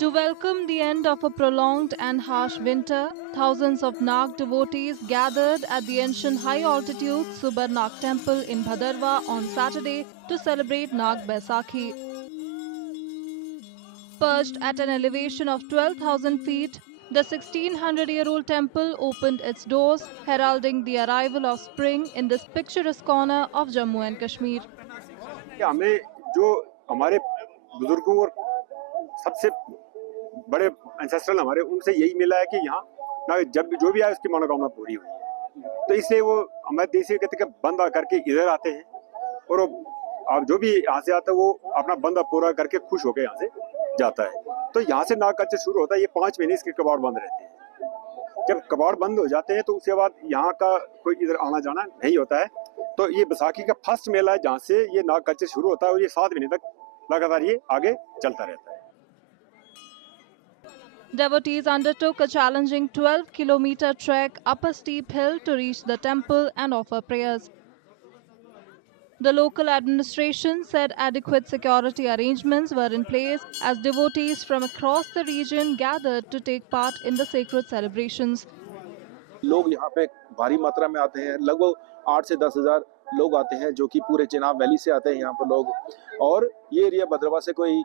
To welcome the end of a prolonged and harsh winter, thousands of Nag devotees gathered at the ancient high-altitude Subarnak temple in Bhadarwa on Saturday to celebrate Nag Baisakhi. Perched at an elevation of 12,000 feet, the 1600-year-old temple opened its doors, heralding the arrival of spring in this picturesque corner of Jammu and Kashmir. हमें जो हमारे बुजुर्गों और सबसे बड़े एंसेस्ट्रल हमारे उनसे यही मिला है कि यहाँ ना जब जो भी आए उसकी मनोकामना पूरी हुई है, तो इसलिए वो हमारे देश के बंदा करके इधर आते हैं और अब जो भी यहाँ से आता है वो अपना बंदा पूरा करके खुश होकर यहाँ से जाता है। तो यहाँ से नाग कल्चर शुरू होता है। ये 5 महीने इसके कबाड़ बंद रहते हैं। जब कबाड़ बंद हो जाते हैं तो उसके बाद यहाँ का कोई इधर आना जाना नहीं होता है। तो ये बैसाखी का फर्स्ट मेला है जहाँ से ये नाग कल्चर शुरू होता है और ये 7 महीने तक लगातार ये आगे चलता रहता है। Devotees undertook a challenging 12-kilometer trek up a steep hill to reach the temple and offer prayers. The local administration said adequate security arrangements were in place as devotees from across the region gathered to take part in the sacred celebrations. लोग यहाँ पे भारी मात्रा में आते हैं, लगभग 8 से 10 हजार लोग आते हैं जो कि पूरे चिनाब वैली से आते हैं यहाँ पर लोग। और ये एरिया भद्रवा से कोई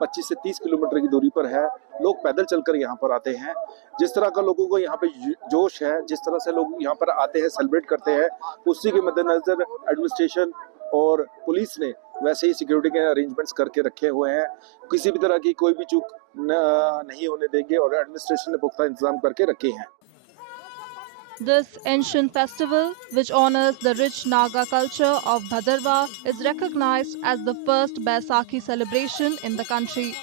25 से 30 किलोमीटर की दूरी पर है। लोग पैदल चलकर यहाँ पर आते हैं। जिस तरह का लोगों को यहाँ पे जोश है, जिस तरह से लोग यहाँ पर आते हैं, सेलिब्रेट करते हैं, उसी के मद्देनजर एडमिनिस्ट्रेशन और पुलिस ने वैसे ही सिक्योरिटी के अरेंजमेंट्स करके रखे हुए हैं। किसी भी तरह की कोई भी चूक नहीं होने देंगे और एडमिनिस्ट्रेशन ने पुख्ता इंतजाम करके रखे हैं। This ancient festival, which honors the rich Naga culture of Bhadarwa, is recognized as the first Baisakhi celebration in the country.